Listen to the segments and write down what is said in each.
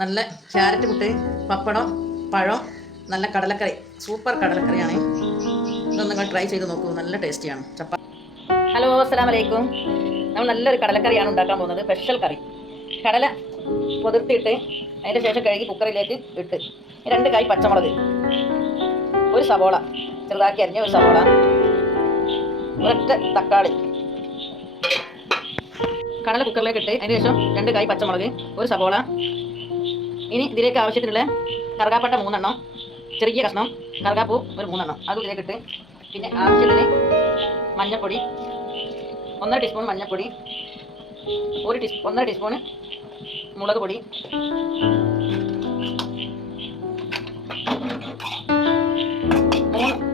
നല്ല ക്യാരറ്റ് പുട്ട്, പപ്പടം, പഴം, നല്ല കടലക്കറി. സൂപ്പർ കടലക്കറിയാണ്. ഇതൊന്ന് നിങ്ങൾ ട്രൈ ചെയ്ത് നോക്കൂ. നല്ല ടേസ്റ്റിയാണ്. ഹലോ, അസ്സലാമു അലൈക്കും. നമ്മൾ നല്ലൊരു കടലക്കറിയാണ് ഉണ്ടാക്കാൻ പോകുന്നത്. സ്പെഷ്യൽ കറി. കടല പൊതിർത്തിയിട്ട് അതിൻ്റെ ശേഷം കഴുകി കുക്കറിലേക്ക് ഇട്ട് 2 കായ് പച്ചമുളക്, ഒരു സവോള ചെറുതാക്കി അരിഞ്ഞ ഒരു സവോള, ഒരൊറ്റ തക്കാളി. കടല കുക്കറിലേക്ക് ഇട്ട് അതിന് ശേഷം 2 കായ് പച്ചമുളക്, ഒരു സവോള. ഇനി ഇതിലേക്ക് ആവശ്യത്തിനുള്ള കറുകാപ്പട്ട 3 എണ്ണം, ചെറിയ കഷ്ണം കറുകാപ്പൂ ഒരു 3 എണ്ണം അതും ഇതിലേക്ക് ഇട്ട്, പിന്നെ ആവശ്യത്തിന് മഞ്ഞൾപ്പൊടി 1.5 ടീസ്പൂൺ മഞ്ഞൾപ്പൊടി, 1.5 ടീസ്പൂൺ മുളക് പൊടി,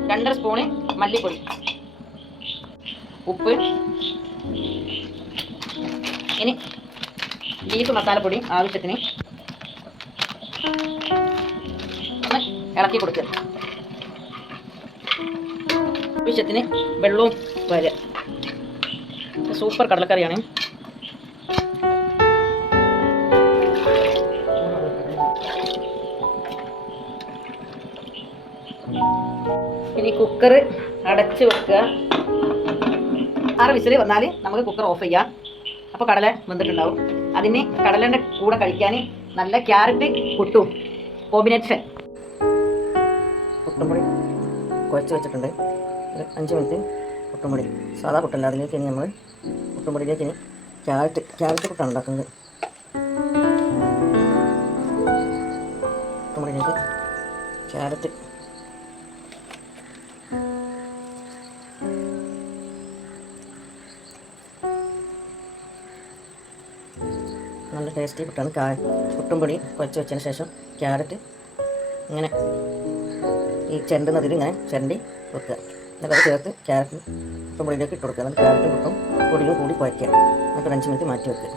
2.5 സ്പൂണ് മല്ലിപ്പൊടി, ഉപ്പ്. ഇനി ബീഫ് മസാലപ്പൊടി ആവശ്യത്തിന് ഒന്ന് ഇളക്കി കൊടുക്കുക. ആവശ്യത്തിന് വെള്ളവും വരിക. സൂപ്പർ കടലക്കറിയാണ്. ഇനി കുക്കർ അടച്ച് വെക്കുക. 6 വിസിൽ വന്നാൽ നമുക്ക് കുക്കർ ഓഫ് ചെയ്യാം. അപ്പോൾ കടല വെന്തിട്ടുണ്ടാവും. അതിന് കടലേൻ്റെ കൂടെ കഴിക്കാൻ നല്ല ക്യാരറ്റ് പുട്ടും കോമ്പിനേഷൻ. പുട്ടുംപൊടി കുഴച്ച് വെച്ചിട്ടുണ്ട്. ഒരു 5 മിനിറ്റ് പുട്ടുംപൊടി, സാധാ പുട്ടല്ല. അതിലേക്ക് ഇനി നമ്മൾ പുട്ടുംപൊടിയിലേക്ക് ഇനി ക്യാരറ്റ് പുട്ടാണ് ഉണ്ടാക്കുന്നത്. പുട്ടുംപൊടിയിലേക്ക് ക്യാരറ്റ്, നല്ല ടേസ്റ്റി പുട്ടാണ്. പുട്ടുംപൊടി കുഴച്ച് വെച്ചതിന് ശേഷം ക്യാരറ്റ് ഇങ്ങനെ ഈ ചെണ്ടുന്നതിൽ ഇങ്ങനെ ചിരണ്ടി വെക്കുക. എന്നിട്ട് അത് ചേർത്ത് പുട്ടുംപൊടിയിലേക്ക് ഇട്ട് കൊടുക്കുക. എന്നിട്ട് ക്യാരറ്റും പുട്ടും പൊടിയും കൂടി കുഴയ്ക്കുക. എന്നിട്ട് 5 മിനിറ്റ് മാറ്റി വെക്കുക.